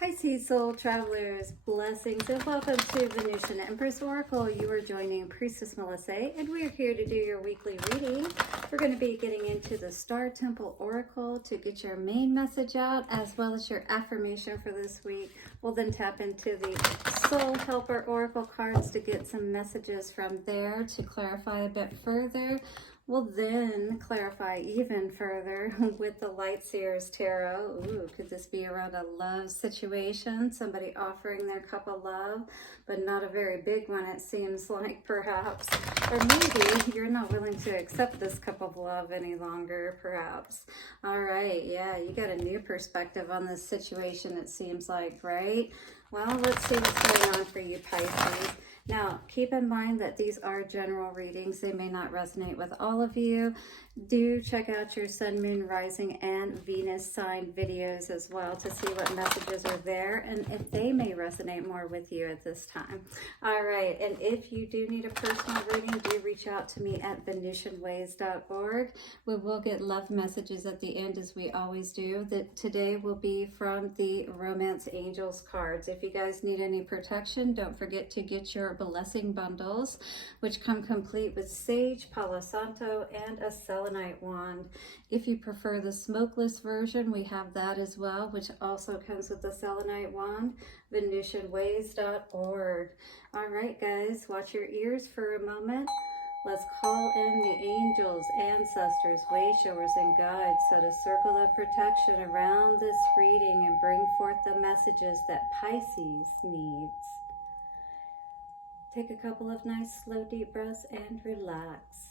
Pisces soul travelers, blessings and welcome to Venusian Empress Oracle. You are joining Priestess Melissae and we are here to do your weekly reading. We're going to be getting into the Star Temple Oracle to get your main message out as well as your affirmation for this week. We'll then tap into the Soul Helper Oracle cards to get some messages from there to clarify a bit further. We'll then clarify even further with the Light Seers Tarot. Ooh, could this be around a love situation? Somebody offering their cup of love, but not a very big one, it seems like, perhaps. Or maybe you're not willing to accept this cup of love any longer, perhaps. All right, yeah, you got a new perspective on this situation, it seems like, right? Well, let's see what's going on for you, Pisces. Now, keep in mind that these are general readings. They may not resonate with all of you. Do check out your Sun, Moon, Rising, and Venus sign videos as well to see what messages are there and if they may resonate more with you at this time. All right, and if you do need a personal reading, do reach out to me at VenusianWays.org. We will get love messages at the end as we always do. That today will be from the Romance Angels cards. If you guys need any protection, don't forget to get your blessing bundles, which come complete with Sage, Palo Santo, and a selenite wand. If you prefer the smokeless version, we have that as well, which also comes with the selenite wand. VenusianWays.org. All right, guys, watch your ears for a moment. Let's call in the angels, ancestors, way showers, and guides. Set a circle of protection around this reading and bring forth the messages that Pisces needs. Take a couple of nice, slow, deep breaths and relax.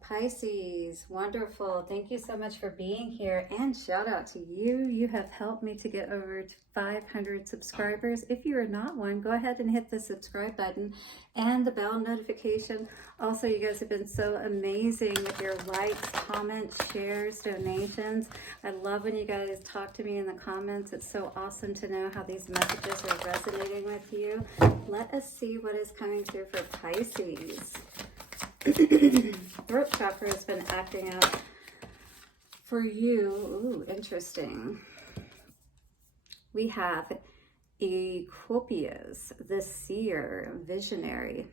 Pisces, wonderful. Thank you so much for being here, and shout out to you. You have helped me to get over to 500 subscribers. If you are not one, go ahead and hit the subscribe button and the bell notification. Also, you guys have been so amazing with your likes, comments, shares, donations. I love when you guys talk to me in the comments. It's so awesome to know how these messages are resonating with you. Let us see what is coming through for Pisces. Throat chakra has been acting out for you. Ooh, interesting. We have Eqopeus the Seer, visionary.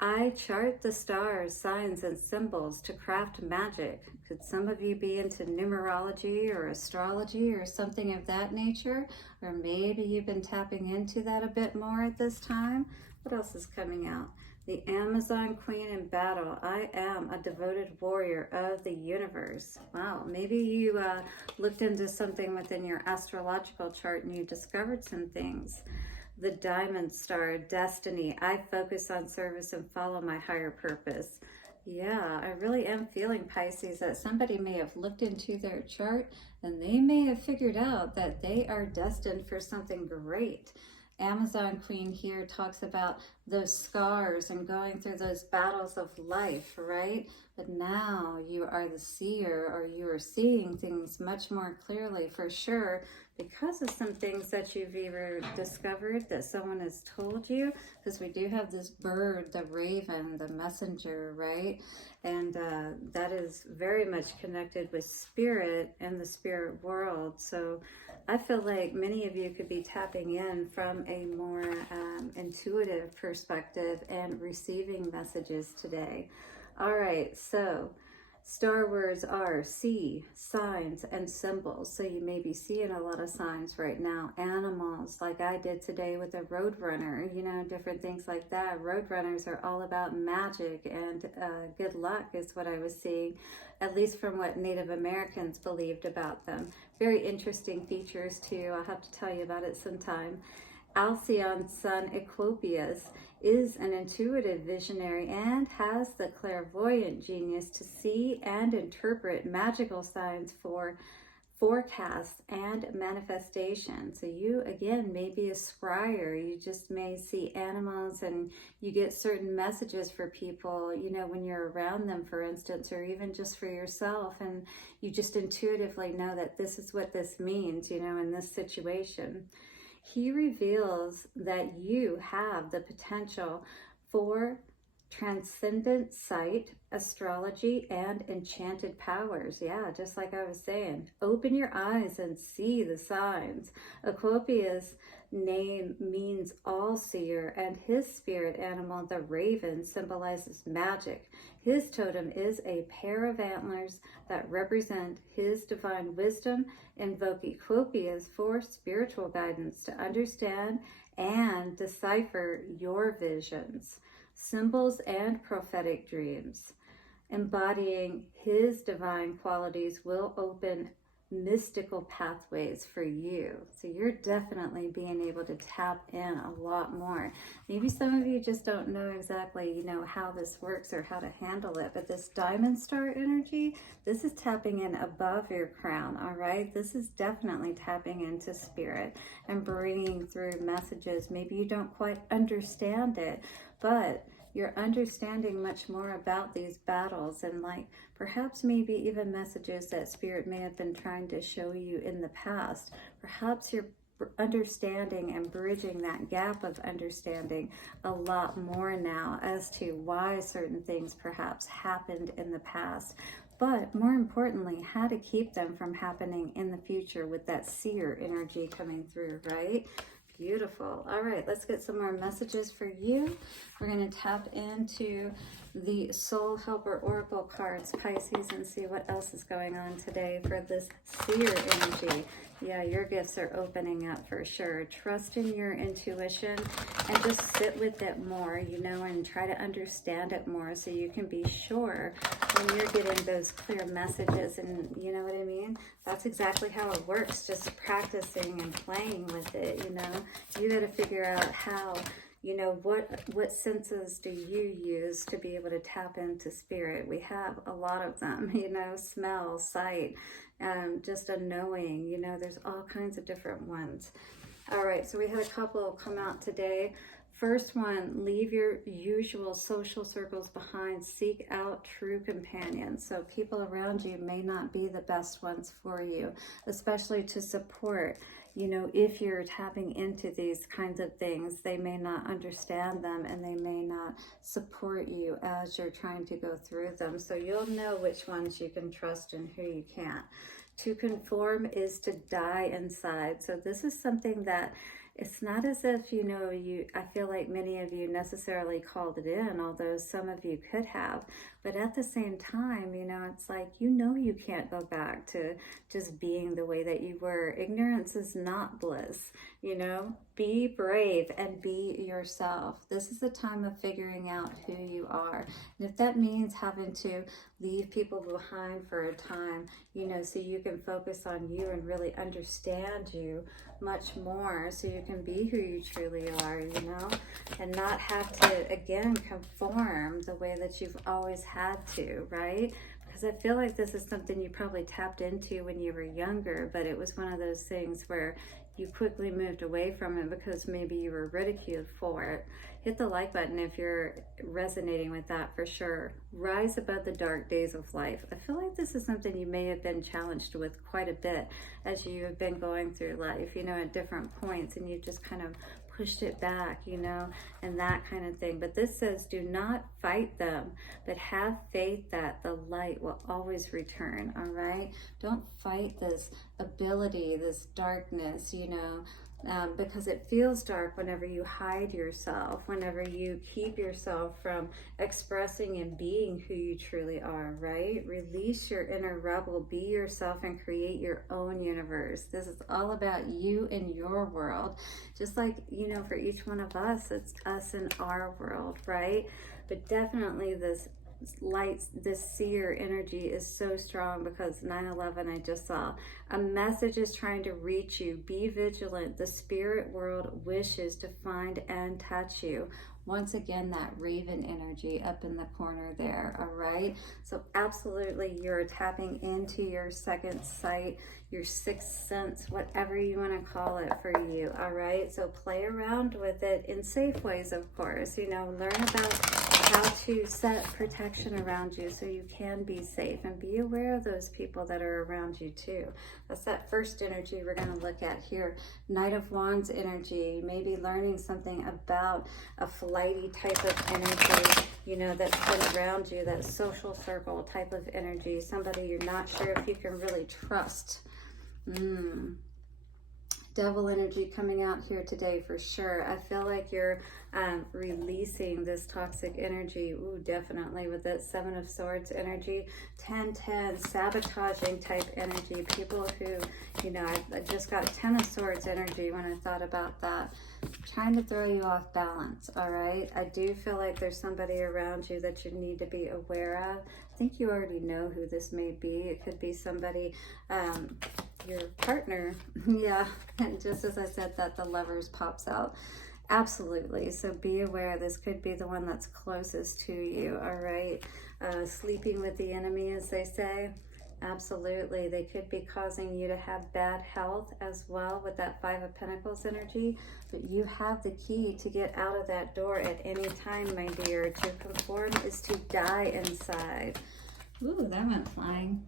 I chart the stars, signs, and symbols to craft magic. Could some of you be into numerology or astrology or something of that nature? Or maybe you've been tapping into that a bit more at this time. What else is coming out? The Amazon Queen in battle. I am a devoted warrior of the universe. Wow, maybe you looked into something within your astrological chart and you discovered some things. The Diamond Star, destiny. I focus on service and follow my higher purpose. Yeah, I really am feeling, Pisces, that somebody may have looked into their chart and they may have figured out that they are destined for something great. Amazon Queen here talks about those scars and going through those battles of life, right? But now you are the seer, or you are seeing things much more clearly for sure because of some things that you've either discovered that someone has told you, because we do have this bird, the raven, the messenger, right? And that is very much connected with spirit and the spirit world. So I feel like many of you could be tapping in from a more intuitive perspective and receiving messages today. All right, so star words are see, signs, and symbols. So you may be seeing a lot of signs right now. Animals, like I did today with a roadrunner, you know, different things like that. Roadrunners are all about magic and good luck is what I was seeing, at least from what Native Americans believed about them. Very interesting features too. I'll have to tell you about it sometime. Alcyon's son Eqopeus is an intuitive visionary and has the clairvoyant genius to see and interpret magical signs for forecasts and manifestation. So you, again, may be a scryer. You just may see animals and you get certain messages for people, you know, when you're around them, for instance, or even just for yourself. And you just intuitively know that this is what this means, you know, in this situation. He reveals that you have the potential for transcendent sight, astrology, and enchanted powers. Yeah, just like I was saying. Open your eyes and see the signs. Eqopeus' name means all-seer, and his spirit animal, the raven, symbolizes magic. His totem is a pair of antlers that represent his divine wisdom. Invoke Eqopeus for spiritual guidance to understand and decipher your visions, symbols, and prophetic dreams. Embodying his divine qualities will open mystical pathways for you. So you're definitely being able to tap in a lot more. Maybe some of you just don't know exactly, you know, how this works or how to handle it, but this diamond star energy, this is tapping in above your crown, all right? This is definitely tapping into spirit and bringing through messages. Maybe you don't quite understand it, but you're understanding much more about these battles, and like perhaps maybe even messages that spirit may have been trying to show you in the past. Perhaps you're understanding and bridging that gap of understanding a lot more now as to why certain things perhaps happened in the past, but more importantly, how to keep them from happening in the future with that seer energy coming through, right? Beautiful. All right, let's get some more messages for you. We're going to tap into the Soul Helper Oracle cards, Pisces, and see what else is going on today for this seer energy. Yeah, your gifts are opening up for sure. Trust in your intuition and just sit with it more, you know, and try to understand it more so you can be sure when you're getting those clear messages, and you know what I mean? That's exactly how it works, just practicing and playing with it, you know? You got to figure out how, you know, what senses do you use to be able to tap into spirit? We have a lot of them, you know, smell, sight, just a knowing, you know, there's all kinds of different ones. All right, so we had a couple come out today. First one, leave your usual social circles behind. Seek out true companions. So people around you may not be the best ones for you, especially to support. You know, if you're tapping into these kinds of things, they may not understand them and they may not support you as you're trying to go through them. So you'll know which ones you can trust and who you can't. To conform is to die inside. So this is something that it's not as if, you know, I feel like many of you necessarily called it in, although some of you could have. But at the same time, you know, it's like, you know, you can't go back to just being the way that you were. Ignorance is not bliss, you know. Be brave and be yourself. This is the time of figuring out who you are. And if that means having to leave people behind for a time, you know, so you can focus on you and really understand you much more, so you can be who you truly are, you know, and not have to, again, conform the way that you've always had to, right? Because I feel like this is something you probably tapped into when you were younger, but it was one of those things where you quickly moved away from it because maybe you were ridiculed for it. Hit the like button if you're resonating with that for sure. Rise above the dark days of life. I feel like this is something you may have been challenged with quite a bit as you have been going through life, you know, at different points, and you've just kind of pushed it back, you know, and that kind of thing. But this says, do not fight them, but have faith that the light will always return, all right? Don't fight this ability, this darkness, you know, because it feels dark whenever you hide yourself, whenever you keep yourself from expressing and being who you truly are, right? Release your inner rebel, be yourself, and create your own universe. This is all about you and your world. Just like, you know, for each one of us, it's us and our world, right? But definitely this light, this seer energy is so strong because 9/11, I just saw a message is trying to reach you. Be vigilant. The spirit world wishes to find and touch you. Once again, that raven energy up in the corner there, all right? So absolutely, you're tapping into your second sight, your sixth sense, whatever you want to call it for you, all right? So play around with it in safe ways, of course. You know, learn about how to set protection around you so you can be safe, and be aware of those people that are around you too. That's that first energy we're going to look at here. Knight of Wands energy, maybe learning something about a flighty type of energy, you know, that's been around you, that social circle type of energy, somebody you're not sure if you can really trust. Devil energy coming out here today for sure. I feel like you're releasing this toxic energy. Ooh, definitely with that 7 of Swords energy. 10-10, sabotaging type energy. People who, you know, I just got 10 of Swords energy when I thought about that. Trying to throw you off balance, all right? I do feel like there's somebody around you that you need to be aware of. I think you already know who this may be. It could be somebody, your partner. Yeah, and just as I said that, the Lovers pops out. Absolutely. So be aware, this could be the one that's closest to you, all right? Sleeping with the enemy, as they say. Absolutely. They could be causing you to have bad health as well with that 5 of Pentacles energy, but you have the key to get out of that door at any time, my dear. To conform is to die inside. Ooh, that went flying.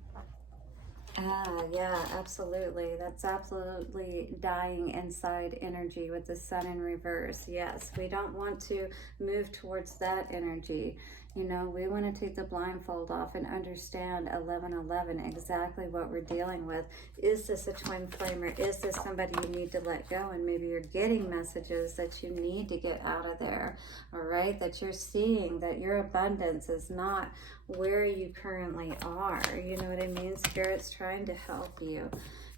Yeah, absolutely. That's absolutely dying inside energy with the Sun in reverse. Yes, we don't want to move towards that energy. You know, we want to take the blindfold off and understand 1111, exactly what we're dealing with. Is this a twin flamer? Is this somebody you need to let go? And maybe you're getting messages that you need to get out of there, all right? That you're seeing that your abundance is not where you currently are. You know what I mean? Spirit's trying to help you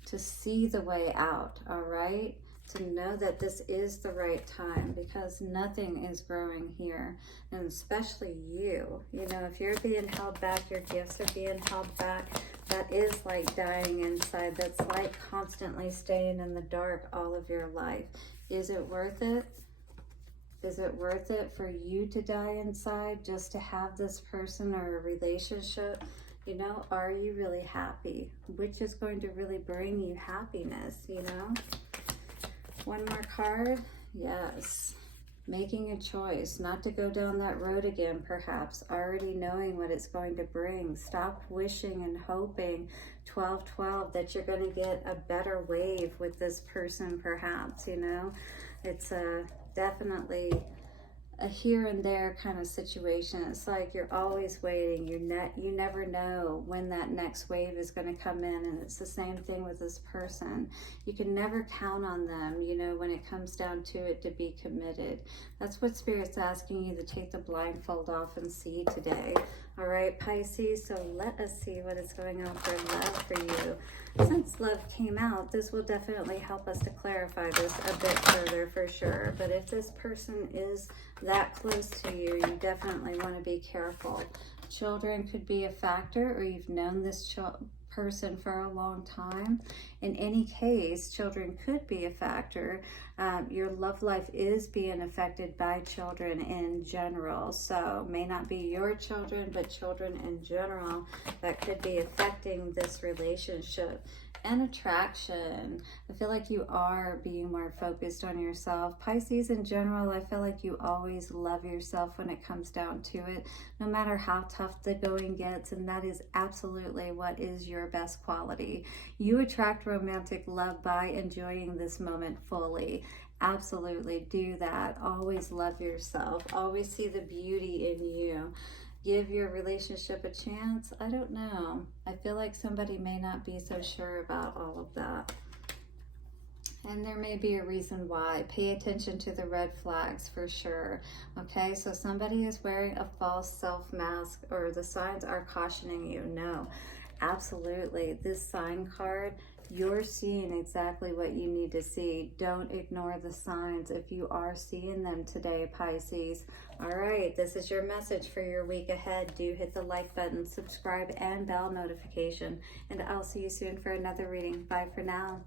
to see the way out, all right? To know that this is the right time, because nothing is growing here, and especially you. You know, if you're being held back, your gifts are being held back, that is like dying inside. That's like constantly staying in the dark all of your life. Is it worth it? Is it worth it for you to die inside just to have this person or a relationship? You know, are you really happy? Which is going to really bring you happiness, you know? One more card. Yes. Making a choice not to go down that road again, perhaps. Already knowing what it's going to bring. Stop wishing and hoping, 12-12, that you're going to get a better wave with this person, perhaps, you know. It's definitely a here and there kind of situation. It's like you're always waiting. You never know when that next wave is going to come in, and it's the same thing with this person. You can never count on them, you know, when it comes down to it, to be committed. That's what Spirit's asking you to take the blindfold off and see today. All right, Pisces, so let us see what is going on for love for you. Since love came out, this will definitely help us to clarify this a bit further for sure. But if this person is that close to you, you definitely want to be careful. Children could be a factor, or you've known this person for a long time. In any case, children could be a factor. Your love life is being affected by children in general. So may not be your children, but children in general that could be affecting this relationship. And attraction. I feel like you are being more focused on yourself. Pisces in general, I feel like you always love yourself when it comes down to it, no matter how tough the going gets, and that is absolutely what is your best quality. You attract romantic love by enjoying this moment fully. Absolutely do that. Always love yourself. Always see the beauty in you. Give your relationship a chance. I don't know. I feel like somebody may not be so sure about all of that. And there may be a reason why. Pay attention to the red flags for sure. Okay, so somebody is wearing a false self mask, or the signs are cautioning you. No, absolutely. This sign card, you're seeing exactly what you need to see. Don't ignore the signs if you are seeing them today, Pisces. All right, this is your message for your week ahead. Do hit the like button, subscribe, and bell notification. And I'll see you soon for another reading. Bye for now.